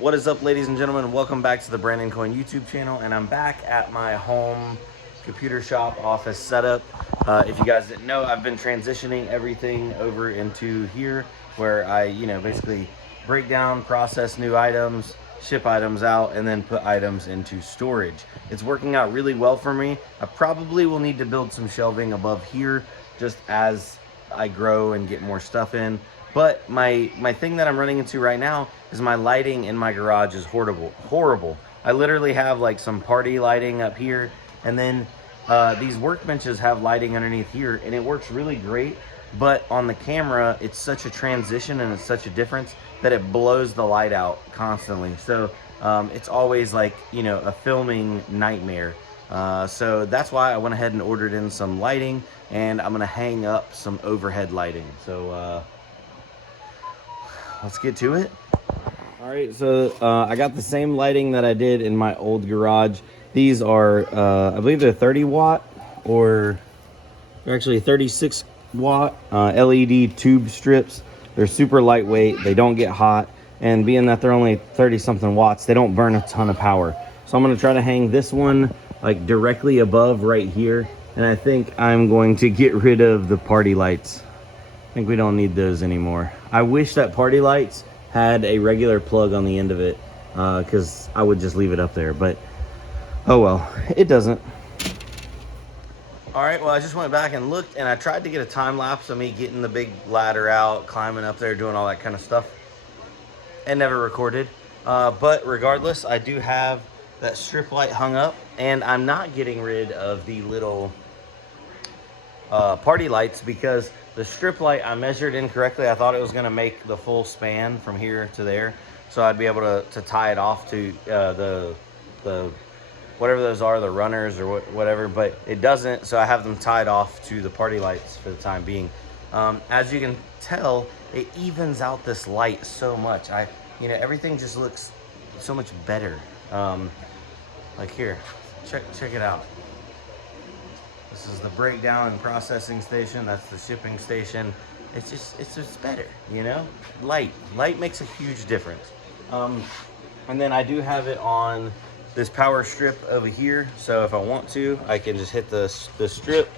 What is up, ladies and gentlemen? Welcome back to the Brandon Coin YouTube channel, and I'm back at my home computer shop office setup. If you guys didn't know, I've been transitioning everything over into here, where I, basically break down, process new items, ship items out, and then put items into storage. It's working out really well for me. I probably will need to build some shelving above here, just as I grow and get more stuff in. But my thing that I'm running into right now is my lighting in my garage is horrible. I literally have like some party lighting up here, and then these workbenches have lighting underneath here, and it works really great. But on the camera, it's such a transition and it's such a difference that it blows the light out constantly. So it's always like, a filming nightmare. So that's why I went ahead and ordered in some lighting, and I'm gonna hang up some overhead lighting. So let's get to it. All right, so I got the same lighting that I did in my old garage. These are, I believe they're 30 watt, or they're actually 36 watt LED tube strips. They're super lightweight, they don't get hot, and being that they're only 30 something watts, they don't burn a ton of power. So I'm gonna try to hang this one like directly above right here, and I think I'm going to get rid of the party lights. I think we don't need those anymore. I wish that party lights had a regular plug on the end of it, because I would just leave it up there, but oh well, it doesn't. All right, well, I just went back and looked, and I tried to get a time lapse of me getting the big ladder out, climbing up there, doing all that kind of stuff, and never recorded. But regardless, I do have that strip light hung up, and I'm not getting rid of the little party lights, because the strip light I measured incorrectly. I thought it was going to make the full span from here to there, so I'd be able to tie it off to the whatever those are, the runners or whatever, but it doesn't, so I have them tied off to the party lights for the time being. As you can tell, it evens out this light so much. Everything just looks so much better. Like here, check it out. This is the breakdown and processing station. That's the shipping station. It's just better, Light makes a huge difference. And then I do have it on this power strip over here. So if I want to, I can just hit the strip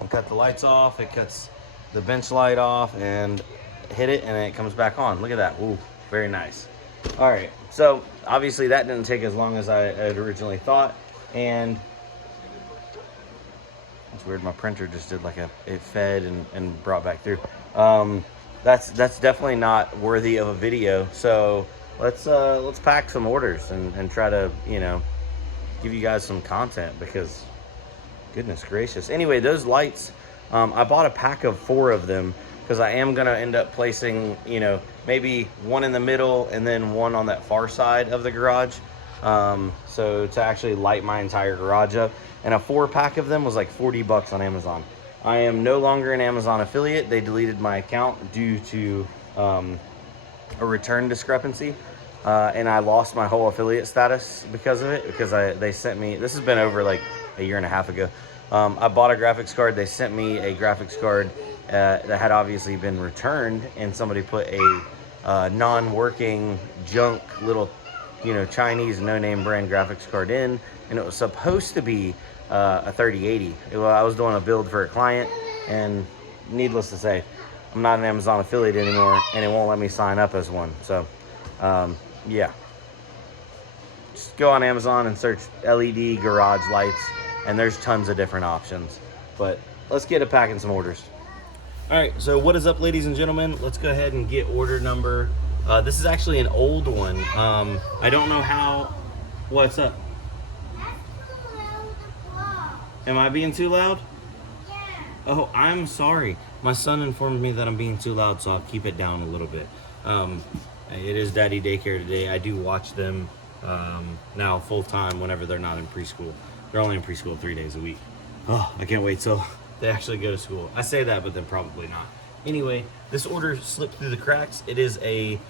and cut the lights off. It cuts the bench light off and hit it, and it comes back on. Look at that. Ooh, very nice. All right. So obviously that didn't take as long as I had originally thought, and it's weird, my printer just did like it fed and brought back through. That's definitely not worthy of a video. So let's pack some orders and try to, give you guys some content, because goodness gracious. Anyway, those lights, I bought a pack of 4 of them, because I am gonna end up placing, maybe one in the middle and then one on that far side of the garage. So to actually light my entire garage up. And a 4-pack of them was like 40 bucks on Amazon. I am no longer an Amazon affiliate. They deleted my account due to a return discrepancy, and I lost my whole affiliate status because of it, because they sent me, this has been over like a year and a half ago. I bought a graphics card. They sent me a graphics card that had obviously been returned, and somebody put a non-working junk little Chinese no-name brand graphics card in, and it was supposed to be a 3080. Well, I was doing a build for a client, and needless to say, I'm not an Amazon affiliate anymore, and it won't let me sign up as one. So, yeah. Just go on Amazon and search LED garage lights, and there's tons of different options. But let's get to packing some orders. All right, so what is up, ladies and gentlemen? Let's go ahead and get order number. This is actually an old one. I don't know how. What's up? Am I being too loud? Yeah. Oh, I'm sorry. My son informed me that I'm being too loud, so I'll keep it down a little bit. It is daddy daycare today. I do watch them now full time whenever they're not in preschool. They're only in preschool 3 days a week. Oh, I can't wait till they actually go to school. I say that, but then probably not. Anyway, this order slipped through the cracks. It is a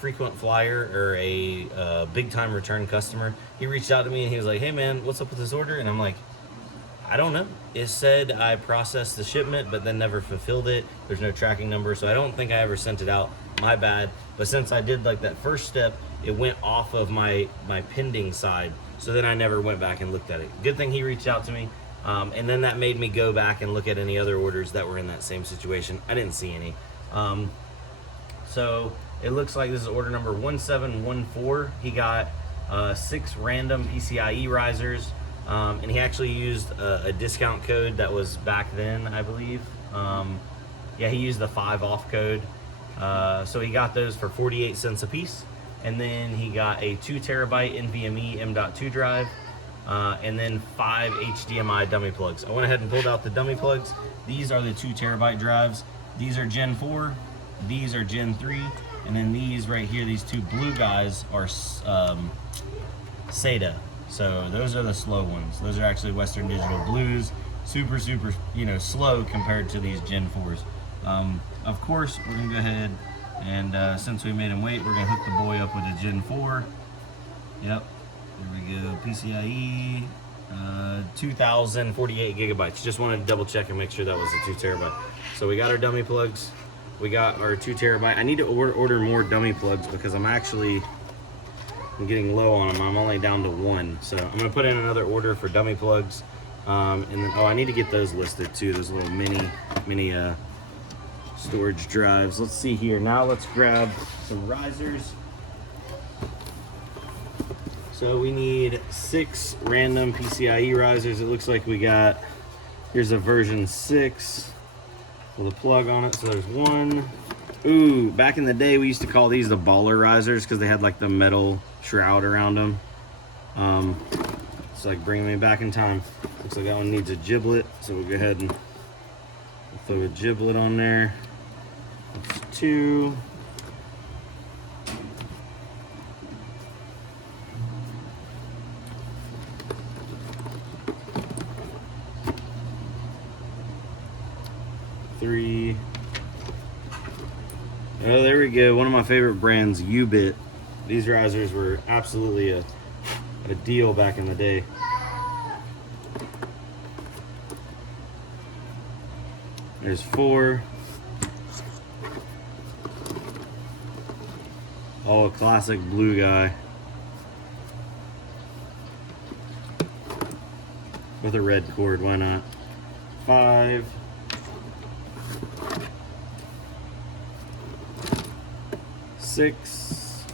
frequent flyer, or a big time return customer. He reached out to me and he was like, "Hey man, what's up with this order?" And I'm like, I don't know. It said I processed the shipment, but then never fulfilled it. There's no tracking number, so I don't think I ever sent it out. My bad. But since I did like that first step, it went off of my pending side. So then I never went back and looked at it. Good thing he reached out to me. And then that made me go back and look at any other orders that were in that same situation. I didn't see any. So it looks like this is order number 1714. He got 6 random PCIe risers. And he actually used a discount code that was back then, I believe. Yeah, he used the 5 off code. So he got those for 48 cents a piece. And then he got a 2 terabyte NVMe M.2 drive. And then 5 HDMI dummy plugs. I went ahead and pulled out the dummy plugs. These are the 2 terabyte drives. These are Gen 4. These are Gen 3. And then these right here, these 2 blue guys are SATA. So those are the slow ones. Those are actually Western Digital Blues. Super, slow compared to these Gen 4s. Of course, we're gonna go ahead and since we made him wait, we're gonna hook the boy up with a Gen 4. Yep, there we go, PCIe, 2048 gigabytes. Just wanted to double check and make sure that was a 2 terabyte. So we got our dummy plugs. We got our 2 terabyte. I need to order more dummy plugs because I'm getting low on them. I'm only down to 1. So I'm gonna put in another order for dummy plugs. And then, I need to get those listed too. Those little mini storage drives. Let's see here. Now let's grab some risers. So we need 6 random PCIe risers. It looks like we got, here's a version 6 with a plug on it. So there's 1. Ooh, back in the day, we used to call these the baller risers because they had like the metal shroud around them. It's like bringing me back in time. Looks like that one needs a giblet, so we'll go ahead and throw a giblet on there. That's 2. Three. Oh, there we go. One of my favorite brands, U-Bit. These risers were absolutely a deal back in the day. There's 4. Oh, a classic blue guy. With a red cord, why not? 5. 6.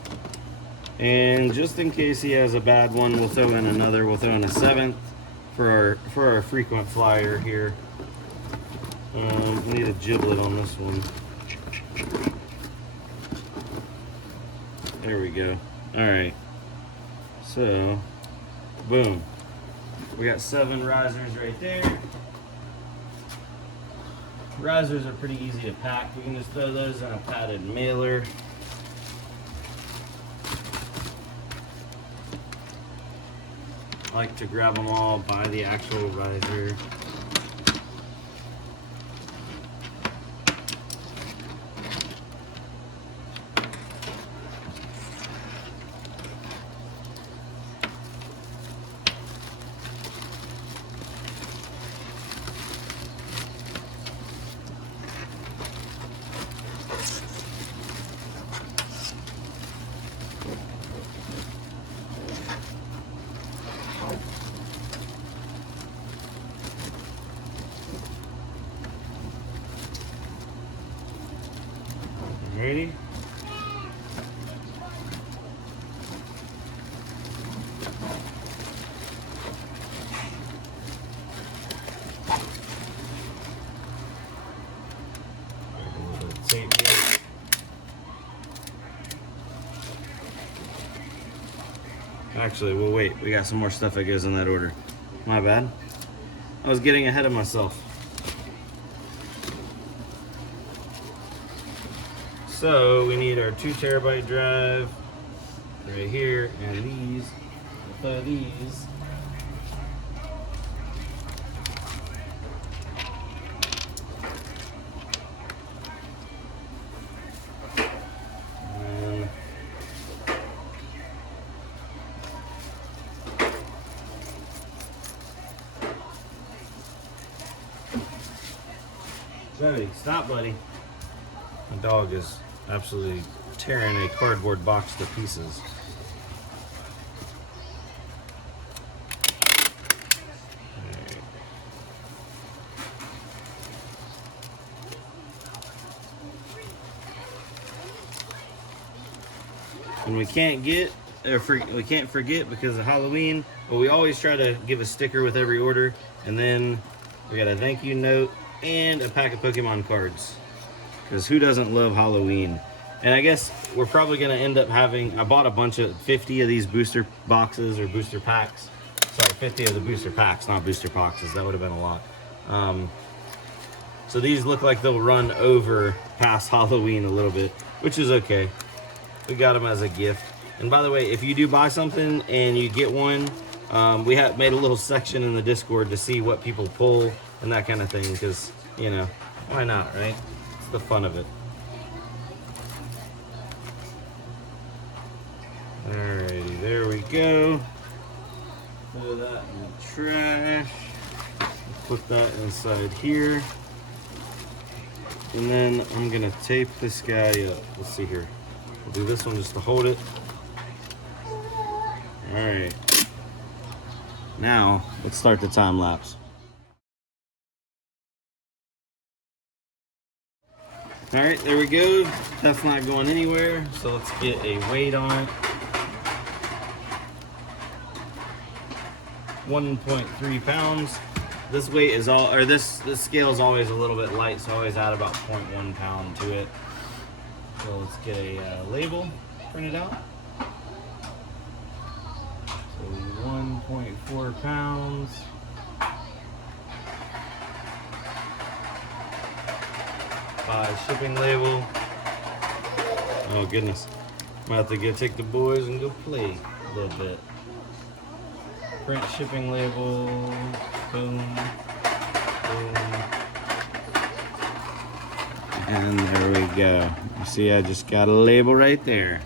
And just in case he has a bad one, we'll throw in another. We'll throw in a 7th for our frequent flyer here. We need a giblet on this one. There we go. All right. So, boom. We got 7 risers right there. Risers are pretty easy to pack. We can just throw those in a padded mailer. I like to grab them all by the actual riser. Ready? Actually, we'll wait. We got some more stuff that goes in that order. My bad. I was getting ahead of myself. So we need our 2 terabyte drive right here, and these. We'll throw these. Buddy, stop, buddy. The dog is absolutely tearing a cardboard box to pieces. And we can't forget because of Halloween, but we always try to give a sticker with every order, and then we got a thank you note and a pack of Pokemon cards, because who doesn't love Halloween? And I guess we're probably gonna end up having, I bought a bunch of 50 of these booster boxes or booster packs. Sorry, 50 of the booster packs, not booster boxes. That would have been a lot. So these look like they'll run over past Halloween a little bit, which is okay. We got them as a gift. And by the way, if you do buy something and you get one, we have made a little section in the Discord to see what people pull and that kind of thing, because, you know, why not, right? It's the fun of it. Alrighty, there we go. Throw that in the trash. Put that inside here. And then I'm gonna tape this guy up. Let's see here. We'll do this one just to hold it. Alright. Now, let's start the time lapse. Alright, there we go. That's not going anywhere, so let's get a weight on it. 1.3 pounds. This weight is all, or this scale is always a little bit light, so I always add about 0.1 pound to it. So let's get a label printed out. So 1.4 pounds. By shipping label. Oh goodness. I'm about to go take the boys and go play a little bit. Print shipping label. Boom. Boom. And there we go. You see, I just got a label right there.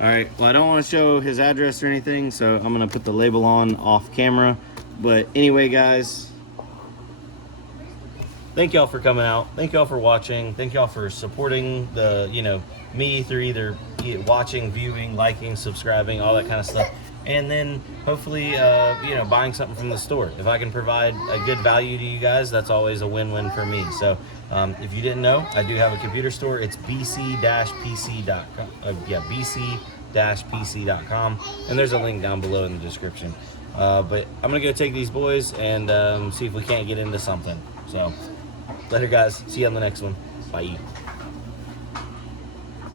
Alright, well, I don't want to show his address or anything, so I'm going to put the label on off camera. But anyway, guys, thank y'all for coming out. Thank y'all for watching. Thank y'all for supporting the, you know, me through either watching, viewing, liking, subscribing, all that kind of stuff. And then hopefully, you know, buying something from the store. If I can provide a good value to you guys, that's always a win-win for me. So if you didn't know, I do have a computer store. It's bc-pc.com. bc-pc.com. And there's a link down below in the description. But I'm going to go take these boys and see if we can't get into something. So later, guys. See you on the next one. Bye.